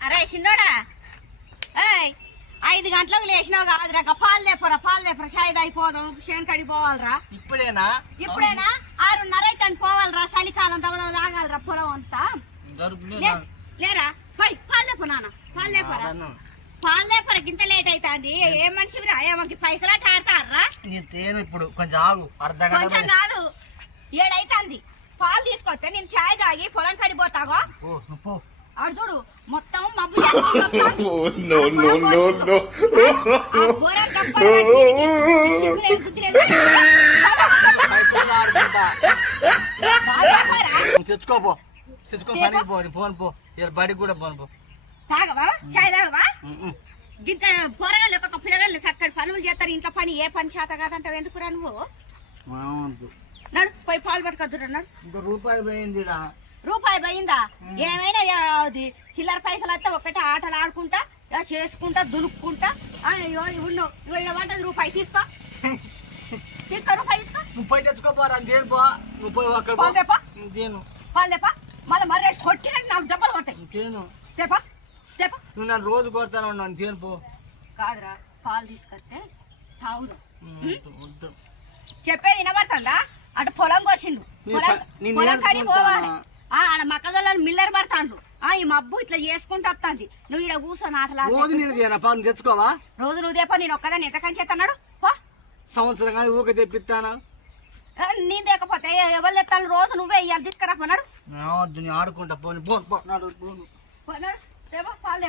అరే చిన్నోడా. ఏయ్ ఐదు గంటలకు లేచినావు కాదురా పాలు లేపరా పాలు లేపరా షాయి అయిపోదాం శంకడికి పోవాలరా. ఇప్పుడేనా? ఇప్పుడైనా? ఆరున్నర అయితే పోవాలరా చలికాలం దవ తాగాలరా పొలం అంతా. లేరా? పోయి పాలు లేపు నాన్న పాలు లేపరా. పాలు లేపరా ఇంత లేట్ అవుతుంది ఏ మనిషిరా ఏమకి పైసలు ఆడతారా తేను ఇప్పుడు కొంచెం ఆగు అర్ధ కొంచెం కాదు ఏడైతుంది. పాలు తీసుకొస్తే నేను చాయ్ తాగి పొలం కడిపోతాగో పో, పో. ఆడు చూడు మొత్తం మబ్బు తెచ్చుకోపో తెచ్చుకో. పనికి పో ఫోన్ పో. ఇలా బడికి కూడా పోను పో. తాగవా? చాయ్ తాగవా. ఇంత పోరగాళ్ళు ఒక పిల్లగాళ్ళు చక్కటి పనులు చేస్తారు. ఇంత పని ఏ పని చేత కాదంటావు. ఎందుకురా నువ్వు. నడు పోయి పాలు పట్టుకొద్దురా నడు. ఇంకో రూపాయి పోయిందిరా. రూపాయి పోయిందా? ఏమైనా అది చిల్లర పైసలు వస్తే ఒకటే ఆటలు ఆడుకుంటా చేసుకుంటా దులుపుకుంటా. ఆ, ఇగో ఉన్ను ఇగో ఈడ పడ్డది రూపాయి తీసుకో. తీసుకో రూపాయి తీసుకో. నువ్వు పోయి తెచ్చుకోపోరా దేని పో? దేను? మళ్ళీ మర్రే కొట్టినట్టు నాకు దెబ్బలు పడతాయి తెపా తెపా నువ్వు నన్ను రోజు కొడతాను ఉన్నాను దేని పో? కాదురా పాలు తీసుకొస్తే తాగుదు. చెప్పేది వినబడుతుందా? అటు పొలం కోసిండు. పొలం పొలం నేర్చుకుంటానా? పోవాలి. ఆడ మక్కజొల్లలు మిల్లర్ పడతాండు ఆ ఈ మబ్బు ఇట్లా చేసుకుంటూ వస్తాంది. నువ్వు ఇక్కడ కూర్చొని ఆటలు రోజు నేను దేనా పాలు తెచ్చుకోవా? రోజు నువ్వు దేపో నేను ఒక్కదాన్ని ఎంతకని చేస్తున్నాడు పో. సంవత్సరం కానీ ఊక తెప్పిస్తానా? నీ దేకపోతే ఎవరు తెత్తాను రోజు నువ్వే ఇవ్వాలి తీసుకురా పోనాడు నేను ఆడుకుంటా పోని పో పో నాడు పోను. పోనాడు దేపో పాలు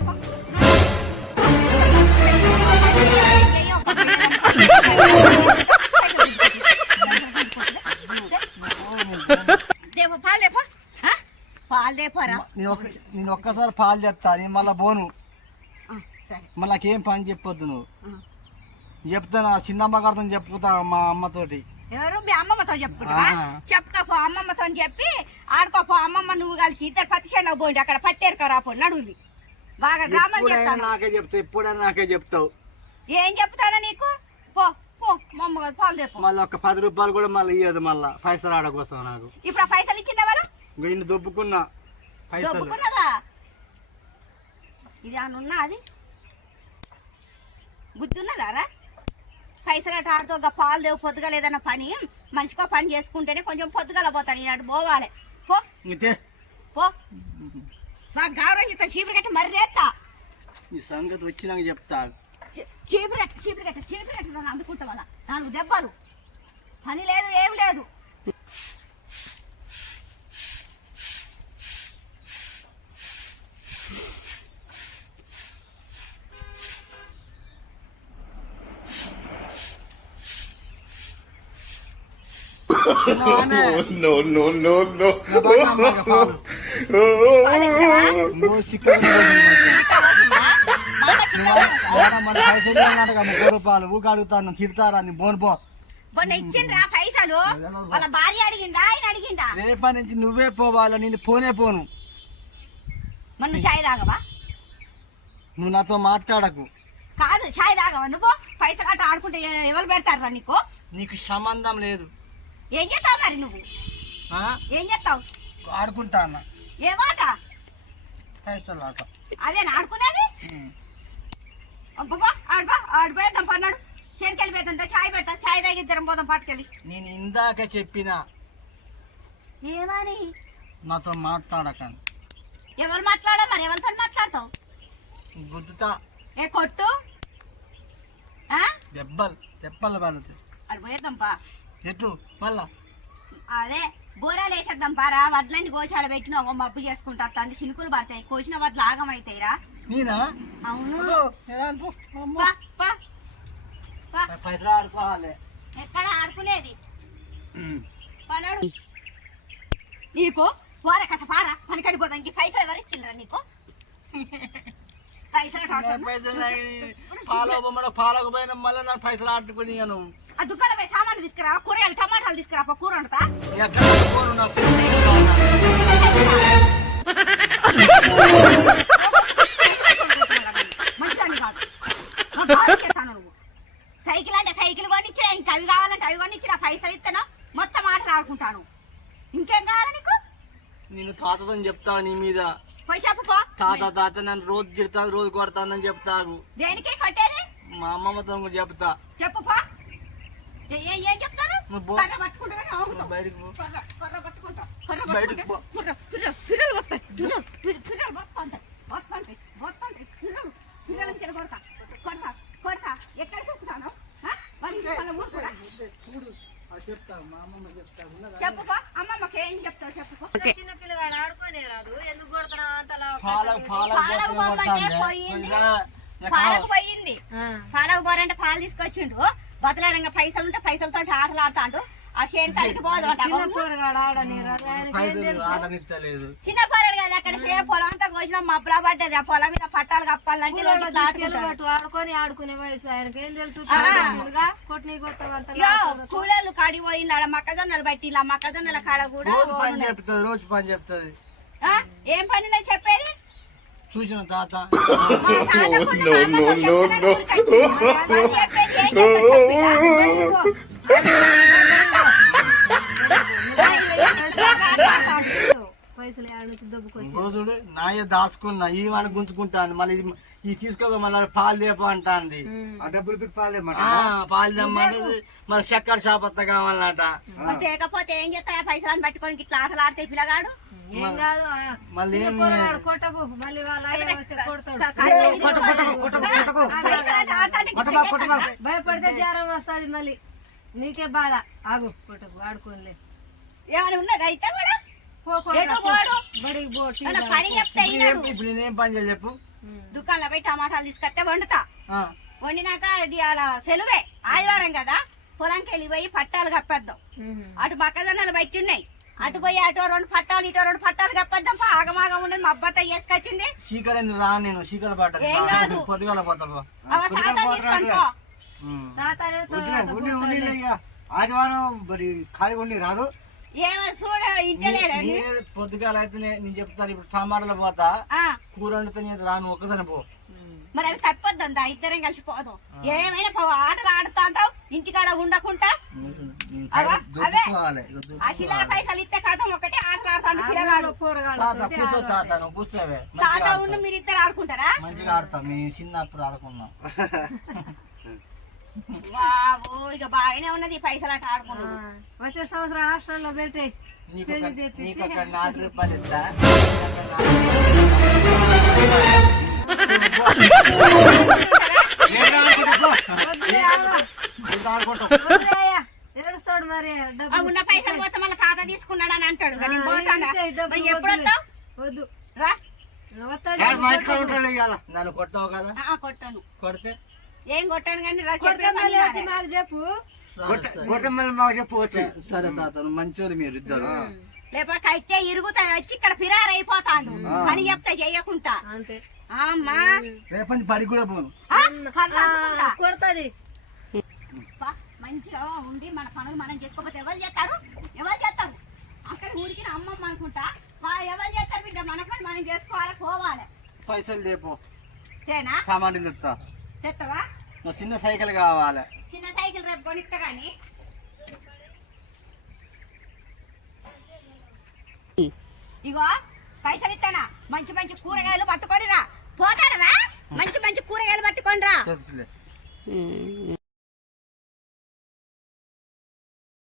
దేపో ఆ? పాలు దేపోరా నేను ఒక్క నేను ఒక్కసారి పాలు చెప్తా నేను మళ్ళా పోను. మళ్ళీ నాకేం పని చెప్పొద్దు నువ్వు. చెప్తాను ఆ చిన్నమ్మ గారితో చెప్పుతా మా అమ్మతోటి. ఎవరు? మీ అమ్మమ్మతో చెప్పుకుంటావా. చెప్పుకోపో అమ్మమ్మతో చెప్పి ఆడుకోపో అమ్మమ్మ నువ్వు కలిసి ఇద్దరు పత్తి చేనులో పోయిండు అక్కడ పత్తి ఎరకరా పో నడువుంది బాగా ఎప్పుడైనా చేస్తాను. నాకే చెప్తావు ఎప్పుడైనా నాకే చెప్తావు. ఏం చెప్తానా నీకు? పో మళ్ళీ ఒక పది రూపాయలు కూడా మళ్ళీ ఇయ్యదు మళ్ళా పైసలు ఆడ కోసం నాకు. ఇప్పుడు ఆ పైసలు ఇచ్చిందా వాళ్ళు దొబ్బుకున్నా. పైసలు. దొబ్బుకున్నదా ఇది అని ఉన్నా అది? బుద్ధి ఉన్నదారా పైసలు అటు ఆడుతూ ఒక పాలు దేవు పొద్దుగా లేదన్న పని. మనిషికో పని చేసుకుంటేనే కొంచెం పొద్దుగల పోతాడు ఈనాడు పోవాలి. పో. పో. బాగా గౌరవం చేస్తా చీపురు కట్టి మర్రి రేస్తా ఈ సంగతి వచ్చినాక చెప్తా. చీపురు కట్ట చీపురు కట్ట చీపురు కట్ట నన్ను అందుకుంటా వాళ్ళ నాలుగు దెబ్బలు. పని లేదు ఏం లేదు. No, no, no, no. మన పైసలు ఇవ్వనాట ముప్పై రూపాయలు ఊక అడుగుతాను తిడతారా నీ బోన్ పో మొన్న ఇచ్చిండ్రా పైసలు. వాళ్ళ భార్య అడిగిందా ఆయన అడిగిందా రేపటి నుంచి నువ్వే పోవాలా నేను పోనే పోను. మొన్న చాయ్ తాగవా? నువ్వు నాతో మాట్లాడకు. కాదు చాయ్ తాగవా? నువ్వు పైసలు కట్ట ఆడుకుంటే ఎవరు పెడతారా నీకు? నీకు సంబంధం లేదు. ఏం చేస్తావు మరి నువ్వు? ఆ? ఏం చేస్తావు? ఆడుకుంటా అన్న. ఏమాట పైసలు ఆట. అదేనా? ఆడుకునేది? ఆడుపా ఆడిపోయేద్దాం పన్నాడు శనికెళ్ళి పోతుందా చాయ్ పెట్టా చాయ్ తాగి ఇద్దరం పోదాం పాటుకెళ్ళి. నేను ఇందాక చెప్పిన. ఏమని? నాతో మాట్లాడకండి. ఎవరు మాట్లాడా మరి? ఎవరితో మాట్లాడతావు? గుద్దుతా. ఏ కొట్టు? ఆ? దెబ్బలు దెబ్బలు పడుతుంది అది పోయేద్దాం పా. ఎటు మళ్ళా? అదే బూరాలు వేసేద్దాం పారా. వడ్లని గోశాల పెట్టిన ఒక మబ్బు చేసుకుంటా తంది చినుకులు పడతాయి. కోసిన వడ్లు ఆగం అవుతాయిరా నేనా? అవును. ఆడుకోవాలి. ఎక్కడ ఆడుకునేది? పనాడు. నీకు? పోరా కస పారా. పనికడి పోదానికి పైసలు ఎవరు ఇచ్చిండ్రా నీకు? పైసలు? పైసలు పాలకపోయినా మళ్ళీ నాకు పైసలు ఆడుకుని ఆ దుకాణం పోయి సామాన్లు తీసుకురా కూరగాయలు టమాటాలు తీసుకురా పో, కూర వండుతా ఎక్కడ సైకిల్ కావాలి. మంచిదాన్ని కాదు. నా బాగా చేస్తాను నువ్వు. సైకిల్ అంటే సైకిల్ కొనిచ్చినా ఇంకా అవి కావాలంటే అవి కొనిచ్చినా పైసలు ఇస్తాను మొత్తం ఆటలు ఆడుకుంటాను. ఇంకేం కావాలి నీకు? నేను తాతతో చెప్తా నీ మీద. పోయి చెప్పుకో. తాత తాత నన్ను రోజు తిడతాను రోజు కొడతానని చెప్తారు. దేనికి కొట్టేది? మా అమ్మమ్మతో కూడా చెప్తా. చెప్పు పో ఏ- చెప్తారు. కర్ర పట్టుకుంటూనే ఆగుతావు. బయటికి. కర్ర బయటికి పట్టుకుంటే వస్తాయి. వస్తుంటాయి. వస్తుంటాయి. వస్తుంటాయి. తిరగొడతా. కొడతా. కొడతా. ఎక్కడ చెప్తాను? చెప్పుకో అమ్మమ్మకి ఏం చెప్తావు చెప్పుకో చిన్న పిల్లగాడు ఆడుకోనే రాదు ఎందుకు కొడుతున్నావు అంత లావు? పాలకు పాలకు పాలకు పోతే పొమ్మంటే కొడతాందే. పోయింది. పాలకు పోయింది. పాలకు పోరంటే పాలు తీసుకొచ్చిండు బతలాడంగా పైసలు ఉంటే పైసలతో ఆటలు ఆడతాడు. ఆ చేను కలిసి పోదు అంట. చిన్న పొలాడు కదా అక్కడ చే పొలం అంతా కోసిన మబ్బులా పడ్డది. ఆ పొలం మీద పట్టాలు కప్పాలంటే ఆడుకొని ఆడుకునే వయసు ఆయనకి. ఏం తెలుసు? కూలీలు కాడి పోయింది ఆడ మొక్కజొన్నలు బట్టి ఇలా మొక్కజొన్నల కాడ కూడా రోజు పని. చెప్తుంది రోజు పని చెప్తుంది. ఆ? ఏం పని నేను చెప్పేది? చూసిన తాత. మా తాతకున్న No, మా అమ్మకు no, no, చెప్పిన no. గుర్తొచ్చింది. మరి చెప్పేది ఏం చెప్పేది చెప్పినా? పైసలు ఆడ నుంచి దొబ్బుకొచ్చి నాయ దాచుకున్నా ఈ వాడిని గుంజుకుంటాను మళ్ళీ ఇది- ఈ తీసుకోక మళ్ళీ పాలు దేప అంటాంది. ఆ డబ్బులు పెట్టి పాలేమాట ఆ, పాలు తెమ్మంటది మరి చక్కెర షాపత్త కావాలన్నట మరి తేకపోతే ఏం చేస్తాయా పైసలను పట్టుకొని ఇట్లా ఆటలు ఆడితే పిల్లగాడు? ఏం కాదు మళ్ళీ ఏం కొట్టకు మళ్ళీ వాళ్ళ ఆయన వచ్చి కొడతాడు. పైసలు భయపడితే జ్వరం వస్తుంది మళ్ళీ. నీకే బాధ. ఆగు కొట్టకు ఆడుకోనిలే. ఏమైనా ఉన్నది అయితే కూడా ఇప్పుడు నేనేం పని చేయాలి చెప్పు దుకాణంలో పోయి టమాటాలు తీసుకొస్తే వండుతా. వండినాక అలా సెలవే ఆదివారం కదా. పొలంకి వెళ్ళి పోయి పట్టాలు కప్పేద్దాం. అటు మొక్కజొన్నలు బట్టి ఉన్నాయి. అటు పోయి అటు రెండు పట్టాలు ఇటు రెండు పట్టాలు కప్పేద్దాం. ఆగమాగం ఉండదు మా అబ్బత చేసుకొచ్చింది శీకర్ ఎందుకు రా నేను? శీకర్ ఏం కాదు. పొద్దుగాల ఆదివారం మరి ఖాళీ ఉండి రాదు. ఏమో చూడ ఇంటలేడు? నీ- పొద్దుగాల అయితే నేను చెప్తాను ఇప్పుడు టమాటాలు పోతా ఆ, కూర వండితే నేను రాను ఒక్కసారి పో. మరి అవి తప్పొద్దా ఇద్దరం కలిసి పోదాం. ఏమైనా పో, ఆటలు ఆడుతా అంటావు ఇంటికాడ ఉండకుండా? అవా, ఆ. చిల్లర పైసలు ఇస్తే కథం ఒకటి ఆటలు ఆడతాడు పిల్లగాడు. తాత ఉండి. మీరు ఇద్దరు ఆడుకుంటారా? మంచిగా ఆడతాం మీ చిన్నప్పుడు ఆడుకున్నాం. బాబు ఇక బాగానే ఉన్నది ఈ పైసలు అట్లా ఆడుకున్నాడు వచ్చే సంవత్సరం హాస్టల్లో పెట్టి నాలుగు రూపాయలు ఇస్తా. ఏడుస్తాడు మరి ఉన్న పైసలు పోతే మళ్ళీ తాత తీసుకున్నాడు అని అంటాడు. ఎప్పుడు వద్దు. రా. నన్ను కొట్టావు కదా? ఆ, కొట్టాను. కొడితే? ఏం కొట్టాను కానీ. మాకు చెప్పు. కొట్ట మళ్ళీ మాకు చెప్పు వచ్చి. సరే మంచోళ్ళు మీరు ఇద్దరు. లేకపోతే కట్టే ఇరుగుతుంది వచ్చి ఇక్కడ ఫిరారు అయిపోతాడు పని చెప్తే చెయ్యకుండా అంతే. అమ్మా. రేపటి పడి కూడా పోను. కొడుతుంది. మంచిగా ఉండి మన పనులు మనం చేసుకోకపోతే ఎవరు చేస్తారు? ఎవరు చేస్తారు? అక్కడ ఊరికి అమ్మమ్మ అనుకుంటా. ఎవరు చేస్తారు బిడ్డ? మన పని మనం చేసుకోవాలి పోవాలి. పైసలు దేపో తేనా? తెస్తా తెస్తావా నువ్వు చిన్న సైకిల్ కావాలి. చిన్న సైకిల్ రేపు కొనిస్తా కానీ ఇగో పైసలు ఇస్తానా మంచి మంచి కూరగాయలు పట్టుకొని రా. పోతానవా? మంచి మంచి కూరగాయలు పట్టుకొని రా.